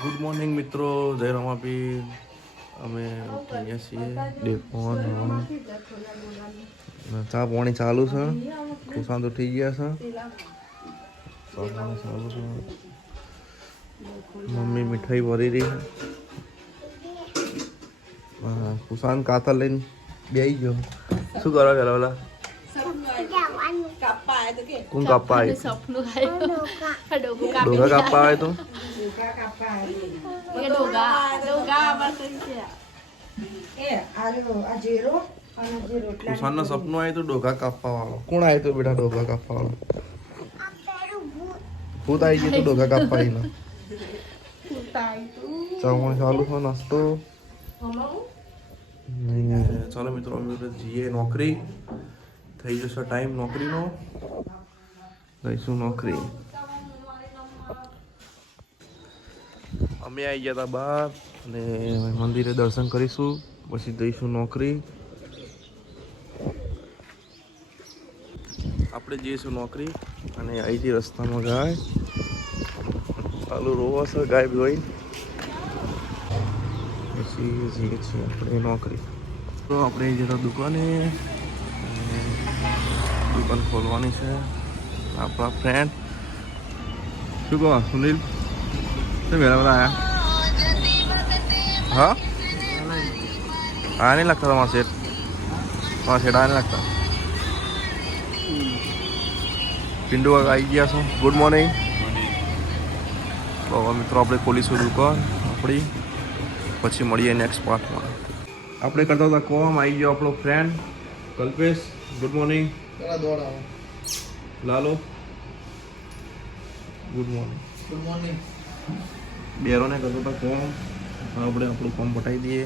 Good morning મિત્રો, જય રમાપીર. અમે ઉઠી ગયા છીએ ડેપોન. ચા પાણી ચાલુ છે. ખુશાંત ઉઠી ગયા છે. ચા પાણી ચાલુ છે. મમ્મી મીઠાઈ ભરી રહી છે. ખુશાંત કાતર લઈને બેસી ગયો. શું કરો પેલા પેલા? કોણ કાપવા આવ્યું? ડોગા કાપવા આવ્યો તું? ખુશાનનું સપનું આવ્યું તું ડોગા કાપવા વાળો. કોણ આવ્યું તું બેટા ડોગા કાપવા વાળો? ભૂત આવી ગયું તું ડોગા કાપવા આવીને. ચવણ ચાલુ છે, નાસ્તો. ચાલો મિત્રો, અમે જઈએ નોકરી. થઈ જશે ટાઈમ નોકરીનો. જઈશું નોકરી. અમે આવી ગયા હતા બહાર અને મંદિરે દર્શન કરીશું, પછી જઈશું નોકરી. આપણે જઈશું નોકરી અને અહીંથી રસ્તામાં ગાય ચાલુ રોવો છે, ગાય જોઈ પછી જઈએ છીએ આપણે નોકરી. તો આપણે જતા દુકાને, દુકાન ખોલવાની છે. આપણા ફ્રેન્ડ શું કહો સુનિલ? શું વહેલા બધા આવ્યા? હા, આ નહીં લાગતા તમારા શેઠ? તમારા શેઠ આ નહીં લાગતા? પિન્ડુ આવી ગયા છો. Good morning. તો મિત્રો આપણે ખોલીશું દુકાન આપણી, પછી મળીએ નેક્સ્ટ પાર્ટમાં. આપણે કરતા હતા કોમ. આવી ગયો આપણો friend Kalpesh. Good morning. Lalo good morning. Good morning. બેરોને કરતો હતા કોમ. આપણે આપણું કોમ પટાવી દઈએ,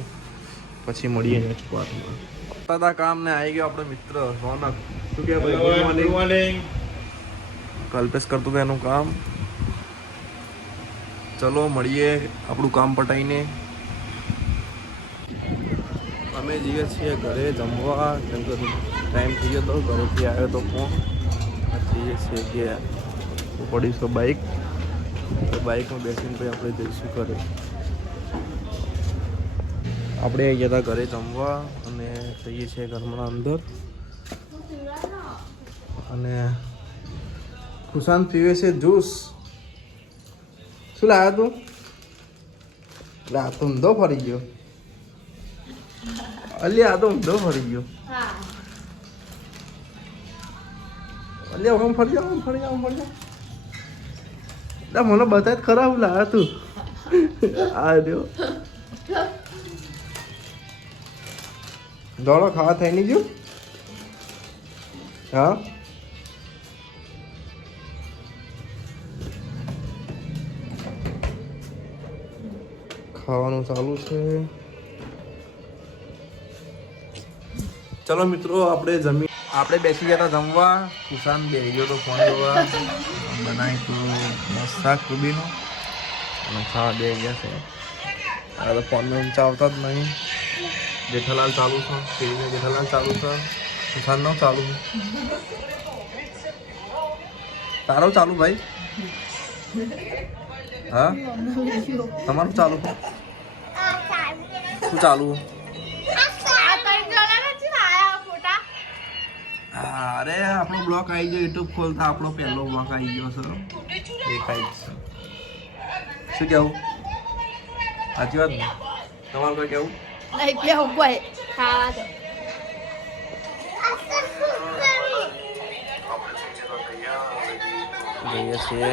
પછી મળીએ નેક્સ્ટ પાર્ટમાં. કરતા હતા કામ ને આવી ગયો આપણો મિત્ર રોનક. શું કહે ભાઈ? Good morning. કલ્પેશ કરતો હતો એનું કામ. ચલો મળીએ આપણું કામ પટાઈને. અમે જઈએ છીએ ઘરે જમવા, કેમ કે ટાઈમ થઈ ગયો હતો. ઘરેથી આવ્યો તો ફોન. જઈએ છીએ કે પડીશું બાઇક, તો બાઇકમાં બેસીને પછી આપણે જઈશું ઘરે. આપણે આવી ગયા હતા ઘરે જમવા અને જઈએ છીએ ઘરમાં અંદર. અને ખુશાંત પીવે છે જ્યુસ. શું લાવ્યા તું? આ તો ઊંધો ફરી ગયો. અલ્યા આ તો ઊંધો ફરી ગયો. અલ્યા આમ ફરી જાવ, ફરી જાવ, ફરી જાવ. મને બતાય ખરા હું લાવ્યા તું. આ રહ્યો દોડો ખાવા થઈ નહીં ગયું. હા, ખાવાનું ચાલુ છે. ચલો મિત્રો, આપણે બેસી ગયા હતા જમવા. ખુશાન બેસી ગયો તો ફોન જોવા. બનાવી તો શાક કોબીનું અને ખાવા બે ગયા છે. આ તો ફોનમાં ઊંચા આવતા જ નહીં. જેઠાલાલ ચાલુ છે, ટીવીમાં જેઠાલાલ ચાલુ છે. ખુશાન નો ચાલુ. તારો ચાલુ ભાઈ? હા, તમારું ચાલુ? શું ચાલુ? અરે આપણો બ્લોક આવી ગયો. યુટ્યુબ ખોલતા આપણો પહેલો બ્લોક આવી ગયો છે. દેખાય છે. શું કેવું? સાચી વાત ને? તમારું કોઈ કેવું? જઈએ છીએ.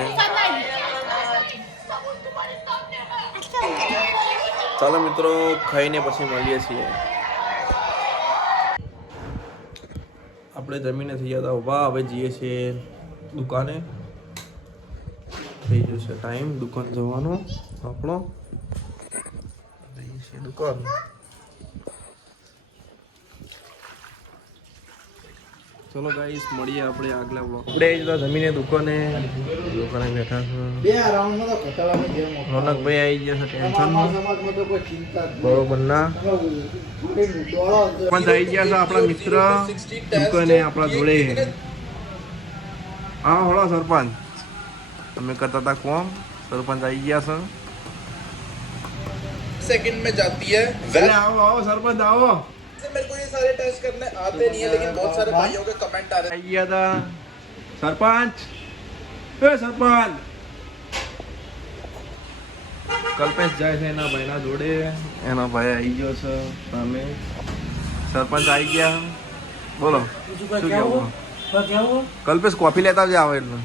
ચાલો મિત્રો, ખાઈને પછી મળીએ છીએ. આપણે જમીને થઈ ગયા હતા ઊભા. હવે જઈએ છીએ દુકાને. થઈ જશે ટાઈમ દુકાન જવાનો આપણો. જઈએ છીએ દુકાન. ચલો ગાઈસ, મળીએ આપણે આગલા બ્લોગ. આપણે જમીને દુકાને બેઠા છે. રોનકભાઈ આવી ગયા છે ટેન્શનમાં. બરોબર ના પણ આવી ગયા છે આપણા મિત્ર દુકાને આપણા જોડે. હા, હોળો સરપંચ. અમે કરતા હતા કોમ. સરપંચ આવી ગયા છે. सेकंड में जाती है। आओ आओ सरपंच आओ। मेरे को ये सारे टेस्ट करने आते नहीं है, लेकिन बहुत सारे भाइयों के कमेंट आ रहे हैं। सरपंच सरपंच કલ્પેશ જાય છે એના ભાઈના જોડે, એનો ભાઈ આવી ગયો છે સામે, સરપંચ આવી ગયા. બોલો શું કહેવું? કલ્પેશ કોફી લેતા આવજે આવે એટલે.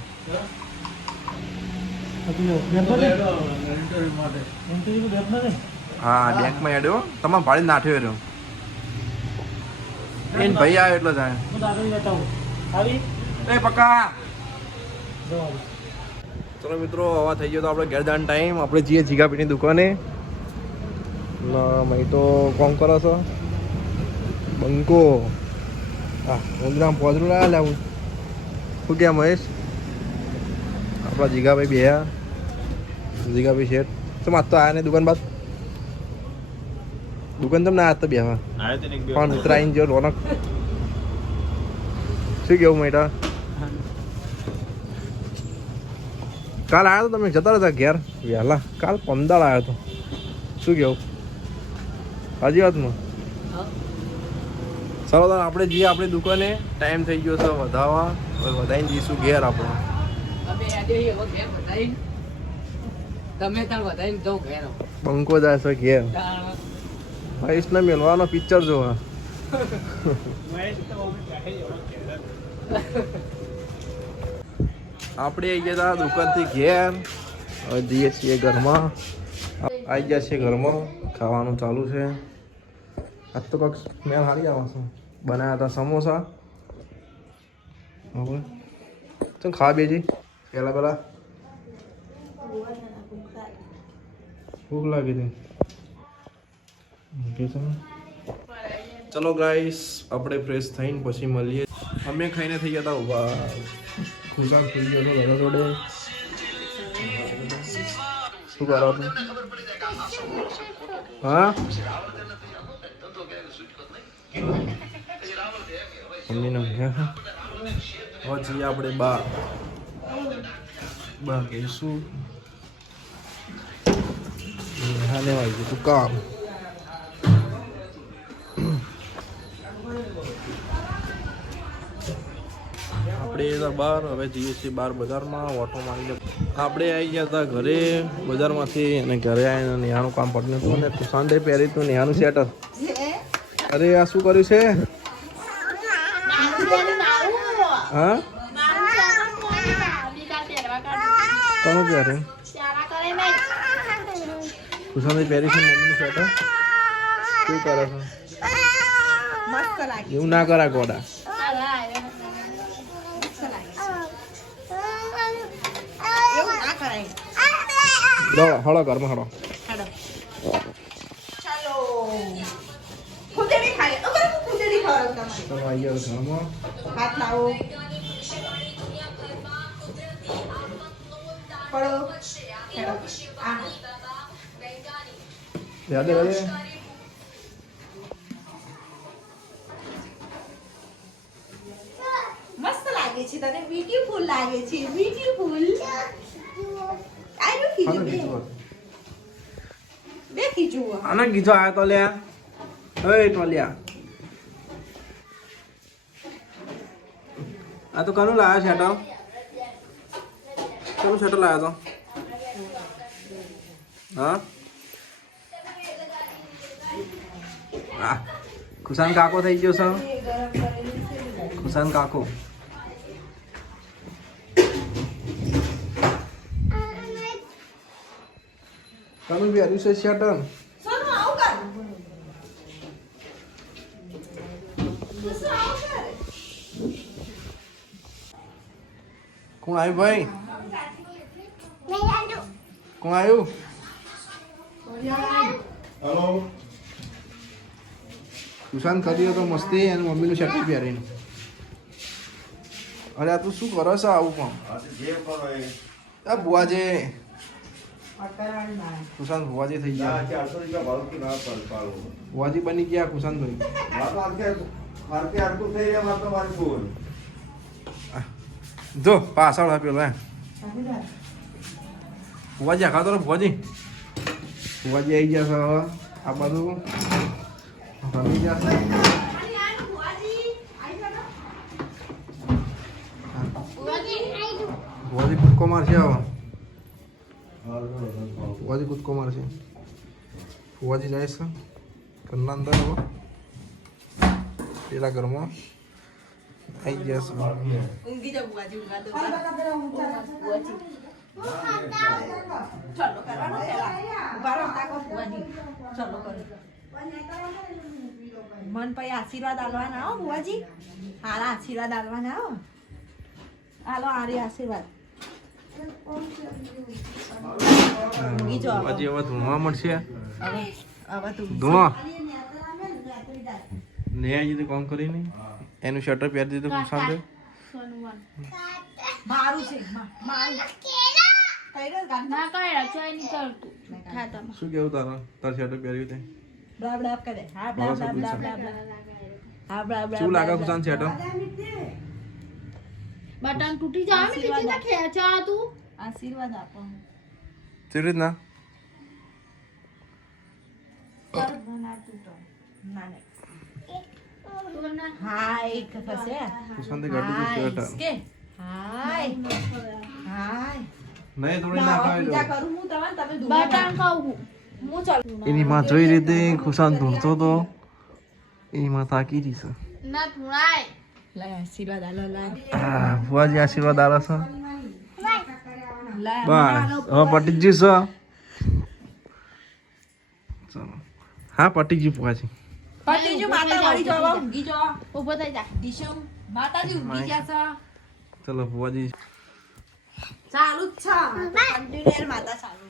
હા બેંકમાં હેડ્યો તમારે ભાડી નાઠ્યો રહ્યો એને ભાઈ આવે એટલો જાય એ પક્કા. ચલો મિત્રો હવા થઈ ગયો તો આપણે ઘેર જવાનો ટાઈમ. આપણે જઈએ જીગાપીની દુકાને. મય તો કોમ કરો છો બંકો. હા ઊંધરામ પોદરું લાવ્યા લાવું શું ક્યાં મહેશ? આપણા જીગાભાઈ બેયા જીગાભાઈ શેઠ તો માર તો આયા ને દુકાન બાદ દુકાન તમને આ તો બેવા પણ મિત્ર આવીને જો રોનક શું કેવું મેટા? કાલ આવ્યો તો તમે જતા હતા ઘેર વહેલા? કાલ 15 આવ્યો તો શું કેવું? હાજી વાતમાં ચાલો તો આપણે જઈએ આપણી દુકાને. ટાઈમ થઈ ગયો છે વધાવા, વધાઈને જઈશું ઘેર આપણે. બંકો જાય છે ઘેર. મહેશ ને મેળવાનો પિક્ચર જોવા. આપણે આવી ગયા હતા દુકાનથી ઘેર. હવે જઈએ છીએ ઘરમાં. આવી ગયા છીએ ઘરમાં. ખાવાનું ચાલુ છે. આજ તો કંઈક સ્મેલ સારી આવે છે. બનાવ્યા હતા સમોસા. બરાબર ચમ ખાવા બેજી પહેલાં ભૂખ લાગી હતી. ચલો ગાઈસ આપણે ફ્રેશ થઈને પછી મળીએ. અમે ખાઈને થઈ ગયા હતા ઉભા. ખુશાલ થઈ ગયો હતો ઘરે જોડે. શું કરો છો? હા મમ્મીને હવે જઈએ આપણે બહાર ગઈશું. હાને વાગ્યું તું કામ. આપણે બહાર હવે જઈએ છીએ બહાર બજારમાં ઓટો મારીને. આપણે આવી ગયા હતા ઘરે બજારમાંથી અને ઘરે આવીને નેહાનું કામ પડ્યું હતું અને કુશાંતે પહેરી હતું નેહાનું સ્વેટર. અરે આ શું કર્યું છે? હા કોનું પહેરે? કુશાંતે પહેરી છે મમ્મીનું સ્વેટર. શું કરે છે? એવું ના કરા ગોડા. હળો ઘરમાં હળો. મસ્ત લાગે છે તને. બ્યુટીફુલ લાગે છે. બ્યુટીફુલ. આના ગીતો આયા તો લ્યા. હે તો લ્યા. આ તો કનું લાયા શેટર? કેવું શેટર લાયા તો? હા આ ખુશાન કાકો થઈ ગયો છે. ખુશાન કાકો કનું પહેર્યું છે શેટર? કોણ આવ્યું ભાઈ? કોણ આવ્યું? હેલો. કુશાન કર્યો તો મસ્તી અને મમ્મીનું શર્ટ પહેરીને. અરે આ તું શું કરો છો આવું પણ? આ બુઆજે કુશાન ભુવાજી થઈ ગયા. ભુવાજી બની ગયા કુશાનભાઈ. જો પાછળ આપેલો હે ભુવાજી આખા તો ભુવાજી ફુવાજી આવી ગયા છે હવે આ બધું રમી ગયા છે. ફુવાજી કૂદકો મારશે હવે. ફુવાજી કૂદકો મારશે. ફુવાજી જાય છે ઘરના અંદર હવે પેલા ઘરમાં આવી ગયા છે. ઊંઘી જાવ બુઆજી ઊંઘા દો બુઆજી ચાલો કરવાનો પેલા ઉભા રહો તાકો બુઆજી ચાલો કરો મન પછી આશીર્વાદ આલવાના આવો બુઆજી હારા આશીર્વાદ આલવાના આવો આલો આરી આશીર્વાદ ઊંઘી જાઓ ફુવાજી હવે ધૂણવા મળશે. હવે તું ધૂણો નેહાજી કામ કરી નહીં એનું શર્ટર પહેરી દીધું ખુશાંતે. મારું છે મારું કઈ રોજ ગાંડા શું કેવું તારા શર્ટર પહેર્યું તે બ્લાબ બ્લાબ કરે હા બ્લાબ બ્લાબ બ્લાબ બ્લાબ હા બ્લાબ બ્લાબ શું લાગે ખુશાંત શર્ટર? બટન તૂટી જાય ને કેટલા ખેંચા તું આશીર્વાદ આપો કેવી રીતના? ના હાય કસે ખુશાંતે ગાડી દીધું શર્ટર. કે હાય હાય નહીં થોડી ના નાખાવી પૂજા દો. કરું હું તમે તમે બટન કહું હું ચાલ એની માં જોઈ રીતે ખુશાંત ધૂણતો તો એની માં તાકી રહી છે. ના ધુણાય લે આશીર્વાદ આલો લે ભુવાજી આશીર્વાદ આલે છે. લે બસ હવે પટી જ જશે. ચાલો હા પટી ગયું ભુવાજી. પતિજી માતા વળી જાવ ઊંઘી જાવ ઉભો થઈ જા દિશો માતાજી ઊંઘી ગયા છે ચલો ભુવાજી. ચાલુ જ છે કન્ટિન્યુઅર માતા ચાલુ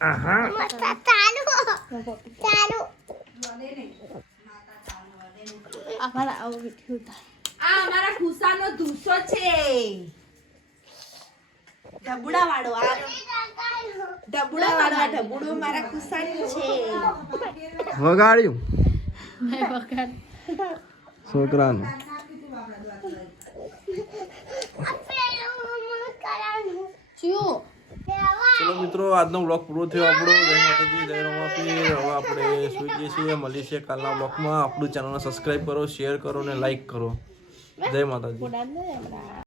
આહા અમારા આવું વિડિયો થાય આ અમારા ખુશાનો ધૂસો છે ઢબુડા વાળો આ ઢબુડા વાળો આ ઢબુડો મારા ખુશાનું છે વગાડ્યું મેં વખત છોકરાનું. ચિયો ચલો મિત્રો આજનો બ્લોગ પૂરો થયો આપણો. જય માતાજી જય રમાપીર. હવે આપણે સુઈ જઈએ છીએ. મળીએ છીએ કાલના બ્લોગમાં. આપણું ચેનલને સબસ્ક્રાઈબ કરો, શેર કરો અને લાઈક કરો. જય માતાજી. બોડાને હમણાં